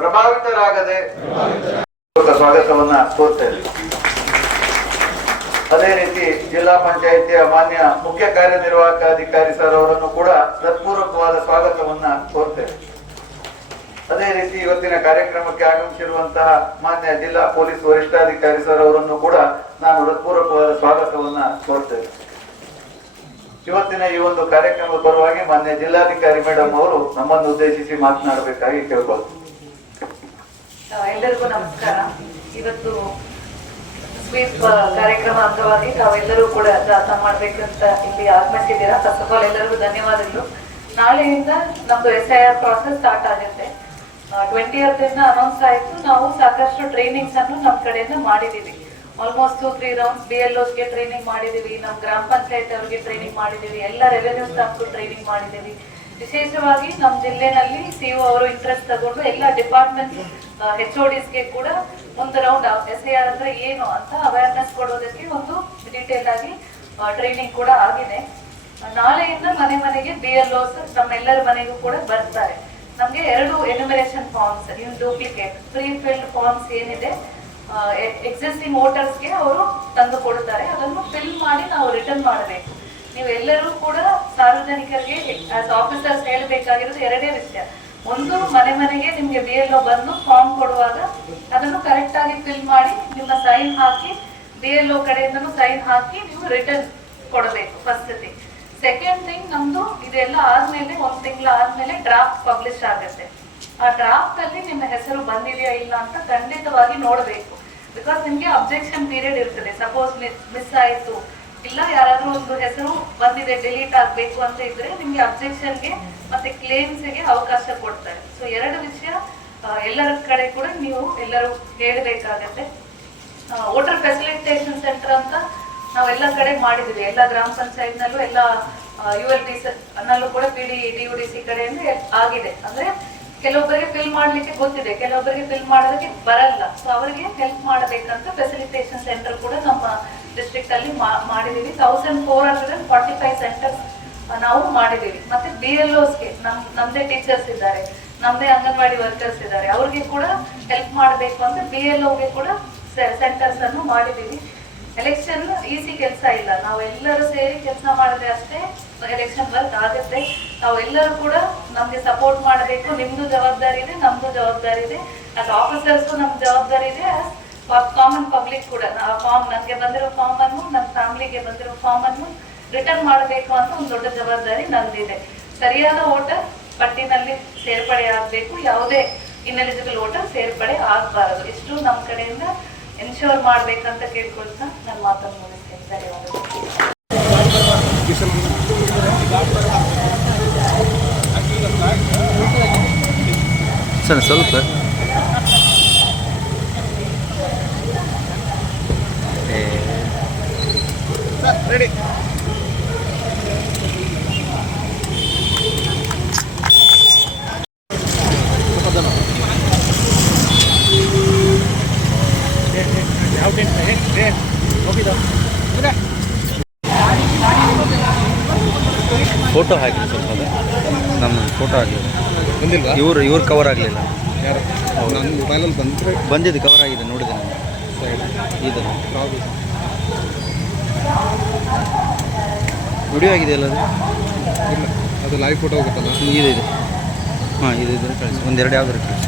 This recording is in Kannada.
ಪ್ರಭಾವಿತರಾಗದೆ ಸ್ವಾಗತವನ್ನ ಕೋರ್ತೇವೆ. ಅದೇ ರೀತಿ ಜಿಲ್ಲಾ ಪಂಚಾಯಿತಿಯ ಮಾನ್ಯ ಮುಖ್ಯ ಕಾರ್ಯನಿರ್ವಾಹಕ ಅಧಿಕಾರಿ ಸರ್ ಅವರನ್ನು ಕೂಡ ಹೃತ್ಪೂರ್ವಕವಾದ ಸ್ವಾಗತವನ್ನ ಕೋರ್ತೇವೆ. ಅದೇ ರೀತಿ ಇವತ್ತಿನ ಕಾರ್ಯಕ್ರಮಕ್ಕೆ ಆಗಮಿಸಿರುವಂತಹ ಮಾನ್ಯ ಜಿಲ್ಲಾ ಪೊಲೀಸ್ ವರಿಷ್ಠಾಧಿಕಾರಿ ಸರ್ ಅವರನ್ನು ಕೂಡ ನಾನು ಹೃತ್ಪೂರ್ವಕವಾದ ಸ್ವಾಗತವನ್ನ ಕೋರ್ತೇವೆ. ಇವತ್ತಿನ ಈ ಒಂದು ಕಾರ್ಯಕ್ರಮದ ಪರವಾಗಿ ಮಾನ್ಯ ಜಿಲ್ಲಾಧಿಕಾರಿ ಮೇಡಮ್ ಅವರು ನಮ್ಮನ್ನು ಉದ್ದೇಶಿಸಿ ಮಾತನಾಡಬೇಕಾಗಿ ಕೇಳ್ಕೊಳ್ತೀನಿ. ಎಲ್ಲರಿಗೂ ನಮಸ್ಕಾರ. ಇವತ್ತು ಸ್ವೀಪ್ ಕಾರ್ಯಕ್ರಮ ಅಂಗವಾಗಿ ತಾವೆಲ್ಲರೂ ಕೂಡ ಜಾಥಾ ಮಾಡ್ಬೇಕಂತ ಇಲ್ಲಿ ಆಗಮಿಸಿದ್ದೀರಾ. ಫಸ್ಟ್ ಆಫ್ ಆಲ್ ಎಲ್ಲರಿಗೂ ಧನ್ಯವಾದಗಳು. ನಾಳೆಯಿಂದ ನಮ್ದು SIR ಪ್ರಾಸೆಸ್ ಸ್ಟಾರ್ಟ್ ಆಗುತ್ತೆ. 20th ಅನೌನ್ಸ್ ಆಯ್ತು. ನಾವು ಸಾಕಷ್ಟು ಟ್ರೈನಿಂಗ್ಸ್ ಅನ್ನು ನಮ್ಮ ಕಡೆಯಿಂದ ಮಾಡಿದೀವಿ. ಆಲ್ಮೋಸ್ಟ್ 2-3 ರೌಂಡ್ಸ್ BLOಸ್ಗೆ ಟ್ರೈನಿಂಗ್ ಮಾಡಿದೀವಿ, ನಮ್ಮ ಗ್ರಾಮ ಪಂಚಾಯತ್ ಅವರಿಗೆ ಟ್ರೈನಿಂಗ್ ಮಾಡಿದೀವಿ, ಎಲ್ಲ ರೆವೆನ್ಯೂ ಸ್ಟಾಫ್ಗೂ ಟ್ರೈನಿಂಗ್ ಮಾಡಿದೀವಿ. ವಿಶೇಷವಾಗಿ ನಮ್ಮ ಜಿಲ್ಲೆನಲ್ಲಿ CO ಅವರು ಇಂಟ್ರೆಸ್ಟ್ ತಗೊಂಡು ಎಲ್ಲ ಡಿಪಾರ್ಟ್ಮೆಂಟ್ HODsಗೆ ಕೂಡ ಒಂದು ರೌಂಡ್ SIR ಅಂದ್ರೆ ಏನು ಅಂತ ಅವೇರ್ನೆಸ್ ಕೊಡೋದಕ್ಕೆ ಒಂದು ಡೀಟೇಲ್ ಆಗಿ ಟ್ರೈನಿಂಗ್ ಕೂಡ ಆಗಿದೆ. ನಾಳೆಯಿಂದ ಮನೆ ಮನೆಗೆ BLOs ನಮ್ಮೆಲ್ಲರ ಮನೆಗೂ ಕೂಡ ಬರ್ತಾರೆ. ನಮ್ಗೆ 2 ಎನ್ಯುಮರೇಷನ್ ಫಾರ್ಮ್ಸ್ ಇನ್ ಡೂಪ್ಲಿಕೇಟ್ ಪ್ರೀ ಫಿಲ್ಡ್ ಫಾರ್ಮ್ಸ್ ಏನಿದೆ ಎಕ್ಸಿಸ್ಟಿಂಗ್ ವೋಟರ್ಸ್ಗೆ ಅವರು ತಂದು ಕೊಡ್ತಾರೆ. ಅದನ್ನು ಫಿಲ್ ಮಾಡಿ ನಾವು ರಿಟರ್ನ್ ಮಾಡಬೇಕು. ನೀವು ಎಲ್ಲರೂ ಕೂಡ ಸಾರ್ವಜನಿಕರಿಗೆ ಆಸ್ ಆಫೀಸರ್ಸ್ ಹೇಳಬೇಕಾಗಿರೋದು 2 ವಿಷಯ. ಒಂದು, ಮನೆ ಮನೆಗೆ ನಿಮ್ಗೆ BLO ಬಂದು ಫಾರ್ಮ್ ಕೊಡುವಾಗ ಅದನ್ನು ಕರೆಕ್ಟ್ ಆಗಿ ಫಿಲ್ ಮಾಡಿ ನಿಮ್ಮ ಸೈನ್ ಹಾಕಿ BLO ಕಡೆಯಿಂದನೂ ಸೈನ್ ಹಾಕಿ ನೀವು ರಿಟರ್ನ್ ಕೊಡಬೇಕು. First thing. ಸೆಕೆಂಡ್ ಥಿಂಗ್, ನಮ್ದು ಇದೆಲ್ಲ ಆದ್ಮೇಲೆ 1 ತಿಂಗಳ ಆದ್ಮೇಲೆ ಡ್ರಾಫ್ಟ್ ಪಬ್ಲಿಷ್ ಆಗುತ್ತೆ. ಆ ಡ್ರಾಫ್ಟ್ ಅಲ್ಲಿ ನಿಮ್ಮ ಹೆಸರು ಬಂದಿದೆಯಾ ಇಲ್ಲ ಅಂತ ಖಂಡಿತವಾಗಿ ನೋಡಬೇಕು. ಬಿಕಾಸ್ ನಿಮ್ಗೆ ಅಬ್ಜೆಕ್ಷನ್ ಪೀರಿಯಡ್ ಇರ್ತದೆ. ಸಪೋಸ್ ಮಿಸ್ ಆಯ್ತು ಇಲ್ಲ ಯಾರಾದ್ರೂ ಒಂದು ಹೆಸರು ಬಂದಿದೆ ಡಿಲೀಟ್ ಆಗ್ಬೇಕು ಅಂತ ಇದ್ರೆ ನಿಮ್ಗೆ ಅಬ್ಜೆಕ್ಷನ್ಗೆ ಮತ್ತೆ ಕ್ಲೇಮ್ಸ್ಗೆ ಅವಕಾಶ ಕೊಡ್ತಾರೆ. ಸೊ 2 ವಿಷಯ ಎಲ್ಲರ ಕಡೆ ಕೂಡ ನೀವು ಎಲ್ಲರೂ ಹೇಳಬೇಕಾಗತ್ತೆ. ವೋಟರ್ ಫೆಸಿಲಿಟೇಷನ್ ಸೆಂಟರ್ ಅಂತ ನಾವೆಲ್ಲ ಕಡೆ ಮಾಡಿದೀವಿ. ಎಲ್ಲ ಗ್ರಾಮ ಪಂಚಾಯತ್ ನಲ್ಲೂ ಎಲ್ಲ ULPs ನಲ್ಲೂ ಕೂಡ PD DUDC ಕಡೆಯಿಂದ ಆಗಿದೆ. ಅಂದ್ರೆ ಕೆಲವೊಬ್ಬರಿಗೆ ಫಿಲ್ ಮಾಡ್ಲಿಕ್ಕೆ ಗೊತ್ತಿದೆ, ಕೆಲವೊಬ್ಬರಿಗೆ ಫಿಲ್ ಮಾಡೋದಕ್ಕೆ ಬರಲ್ಲ. ಸೊ ಅವರಿಗೆ ಹೆಲ್ಪ್ ಮಾಡಬೇಕಂತ ಫೆಸಿಲಿಟೇಷನ್ ಸೆಂಟರ್ ಕೂಡ ನಮ್ಮ ಡಿಸ್ಟ್ರಿಕ್ಟ್ ಅಲ್ಲಿ ಮಾಡಿದೀವಿ. 1445 ಸೆಂಟರ್ಸ್ ನಾವು ಮಾಡಿದೀವಿ. ಮತ್ತೆ BLOಸ್ಗೆ ನಮ್ದೇ ಟೀಚರ್ಸ್ ಇದ್ದಾರೆ, ನಮ್ದೇ ಅಂಗನವಾಡಿ ವರ್ಕರ್ಸ್ ಇದ್ದಾರೆ, ಅವ್ರಿಗೆ ಕೂಡ ಹೆಲ್ಪ್ ಮಾಡಬೇಕು ಅಂತ BLOಗೆ ಕೂಡ ಸೆಂಟರ್ಸ್ ಅನ್ನು ಮಾಡಿದೀವಿ. ಎಲೆಕ್ಷನ್ ಈಸಿ ಕೆಲಸ ಇಲ್ಲ. ನಾವೆಲ್ಲರೂ ಸೇರಿ ಕೆಲಸ ಮಾಡಿದ್ರೆ ಅಷ್ಟೇ ಎಲೆಕ್ಷನ್ ವರ್ಕ್ ಆಗುತ್ತೆ. ನಾವೆಲ್ಲರೂ ಕೂಡ ನಮ್ಗೆ ಸಪೋರ್ಟ್ ಮಾಡಬೇಕು. ನಿಮ್ದು ಜವಾಬ್ದಾರಿ ಇದೆ, ನಮ್ದು ಜವಾಬ್ದಾರಿ ಇದೆ. ಆಸ್ ಆಫೀಸರ್ಸ್ ನಮ್ ಜವಾಬ್ದಾರಿ ಇದೆ. ಆಸ್ ಕಾಮನ್ ಪಬ್ಲಿಕ್ ಕೂಡ ಫಾರ್ಮ್ ನನಗೆ ಬಂದಿರೋ ಫಾರ್ಮ್ ಅನ್ನು ನನ್ನ ಫ್ಯಾಮಿಲಿಗೆ ಬಂದಿರೋ ಫಾರ್ಮ್ ಅನ್ನು ರಿಟರ್ನ್ ಮಾಡಬೇಕು ಅಂತ ಒಂದು ದೊಡ್ಡ ಜವಾಬ್ದಾರಿ ನಂದಿದೆ. ಸರಿಯಾದ ವೋಟರ್ ಪಟ್ಟಿನಲ್ಲಿ ಸೇರ್ಪಡೆ ಆಗ್ಬೇಕು. ಯಾವುದೇ ಇನ್ಎಲಿಜಿಬಲ್ ವೋಟರ್ ಸೇರ್ಪಡೆ ಆಗಬಾರದು. ಇಷ್ಟು ನಮ್ಮ ಕಡೆಯಿಂದ ಎನ್ಶೋರ್ ಮಾಡ್ಬೇಕಂತ ಕೇಳ್ಕೊಳ್ತಾ ನನ್ನ ಮಾತನ್ನು ಮುಗಿಸ್ತೇನೆ. ಧನ್ಯವಾದಗಳು. ಸರ್ ಸ್ವಲ್ಪ ರೆಡಿ. ಫೋಟೋ ಹಾಕಿ ಸ್ವಲ್ಪ ನಮ್ಮ ಫೋಟೋ ಆಗಲಿಲ್ಲ, ಬಂದಿಲ್ಲ. ಇವ್ರು ಕವರ್ ಆಗಲಿಲ್ಲ. ಯಾರು ನನ್ನ ಮೊಬೈಲಲ್ಲಿ ಬಂದಿದ್ದು ಕವರ್ ಆಗಿದೆ, ನೋಡಿದೆ ನಾನು. ಇದು ವಿಡಿಯೋ ಆಗಿದೆ ಅಲ್ಲ? ಅದು ಲೈವ್ ಫೋಟೋ ಹೋಗುತ್ತಲ್ಲ. ಇದೆ ಹಾಂ, ಇದು ಕಳಿಸಿ. 1-2 ಯಾವ್ದಾರು ಕಳಿಸಿ.